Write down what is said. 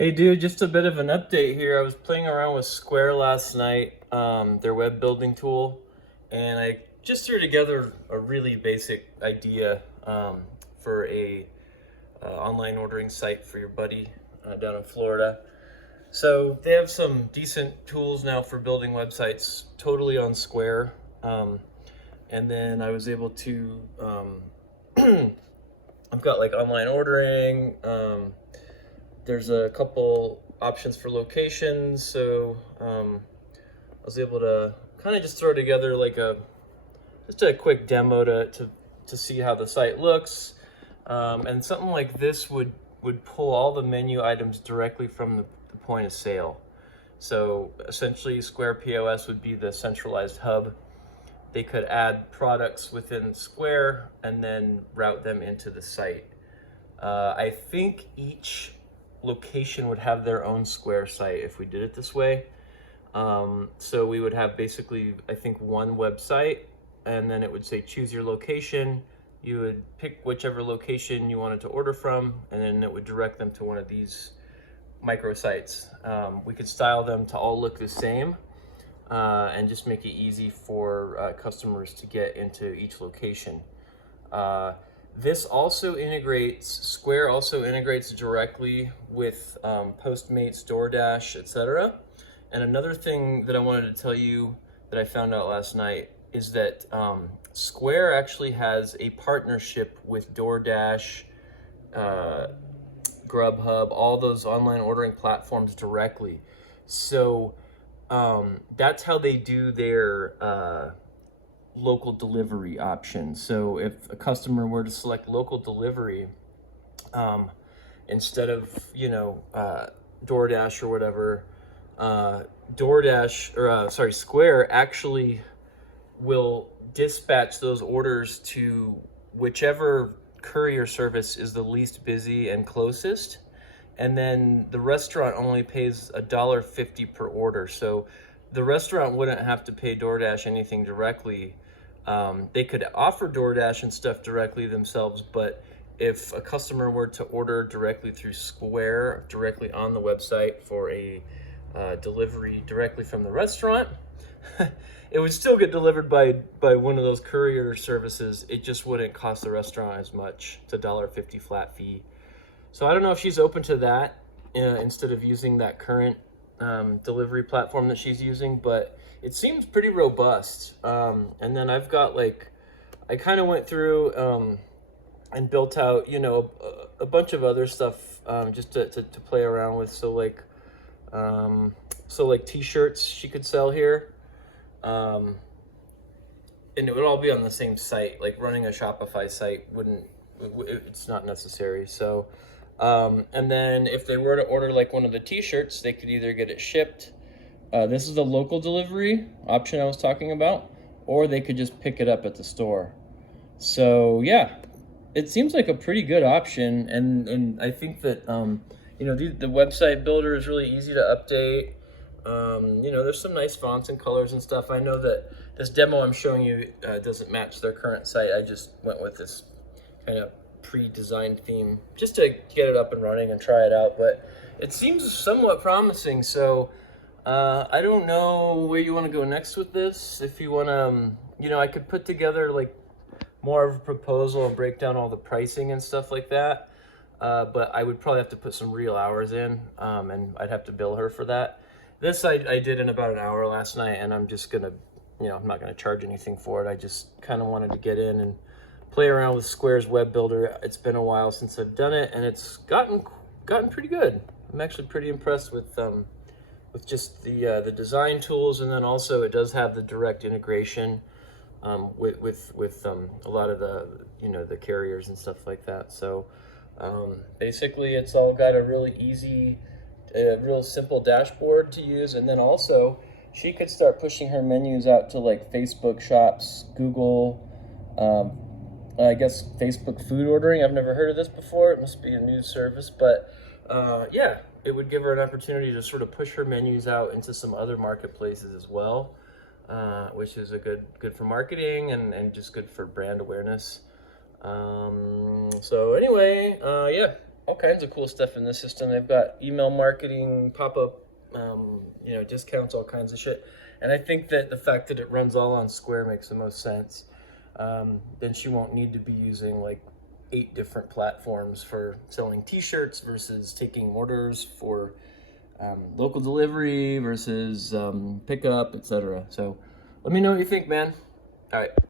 Hey dude, just a bit of an update here. I was playing around with Square last night, their web building tool, and I just threw together a really basic idea for a online ordering site for your buddy down in Florida. So they have some decent tools now for building websites, totally on Square. And then I was able to, I've got like online ordering. There's a couple options for locations, so I was able to kind of just throw together like just a quick demo to see how the site looks, and something like this would pull all the menu items directly from the point of sale. So essentially, Square POS would be the centralized hub. They could add products within Square and then route them into the site. I think each location would have their own Square site if we did it this way. So we would have basically, I think, one website, and then it would say choose your location. You would pick whichever location you wanted to order from, and then it would direct them to one of these microsites. We could style them to all look the same, and just make it easy for customers to get into each location. This also Square also integrates directly with Postmates, DoorDash, etc. And another thing that I wanted to tell you that I found out last night is that Square actually has a partnership with DoorDash, Grubhub, all those online ordering platforms directly. So that's how they do their local delivery option. So if a customer were to select local delivery, instead of, DoorDash or whatever, Square actually will dispatch those orders to whichever courier service is the least busy and closest. And then the restaurant only pays $1.50 per order. So the restaurant wouldn't have to pay DoorDash anything directly. They could offer DoorDash and stuff directly themselves, but if a customer were to order directly through Square, directly on the website for a delivery directly from the restaurant, it would still get delivered by one of those courier services. It just wouldn't cost the restaurant as much. It's $1.50 flat fee. So I don't know if she's open to that instead of using that current delivery platform that she's using, but it seems pretty robust. And then I've got I kind of went through and built out, a bunch of other stuff just to play around with. So t-shirts she could sell here. And it would all be on the same site. Like running a Shopify site it's not necessary. So, and then if they were to order like one of the t-shirts, they could either get it shipped. This is the local delivery option I was talking about, or they could just pick it up at the store. So yeah, it seems like a pretty good option. And I think that, the website builder is really easy to update. There's some nice fonts and colors and stuff. I know that this demo I'm showing you doesn't match their current site. I just went with this kind of pre-designed theme just to get it up and running and try it out. But it seems somewhat promising. So I don't know where you want to go next with this. If you want to, I could put together like more of a proposal and break down all the pricing and stuff like that. But I would probably have to put some real hours in, and I'd have to bill her for that. This I did in about an hour last night, and I'm just gonna, I'm not gonna charge anything for it. I just kind of wanted to get in and play around with Square's web builder. It's been a while since I've done it, and it's gotten pretty good. I'm actually pretty impressed with just the design tools, and then also it does have the direct integration with a lot of the carriers and stuff like that. So basically, it's all got a really easy, real simple dashboard to use, and then also she could start pushing her menus out to like Facebook Shops, Google, I guess Facebook food ordering. I've never heard of this before. It must be a new service, but yeah, it would give her an opportunity to sort of push her menus out into some other marketplaces as well, which is a good for marketing and just good for brand awareness. So anyway, yeah, all kinds of cool stuff in the system. They've got email marketing, pop-up, discounts, all kinds of shit. And I think that the fact that it runs all on Square makes the most sense. Then she won't need to be using like 8 different platforms for selling t-shirts versus taking orders for local delivery versus pickup, etc. So let me know what you think, man. All right.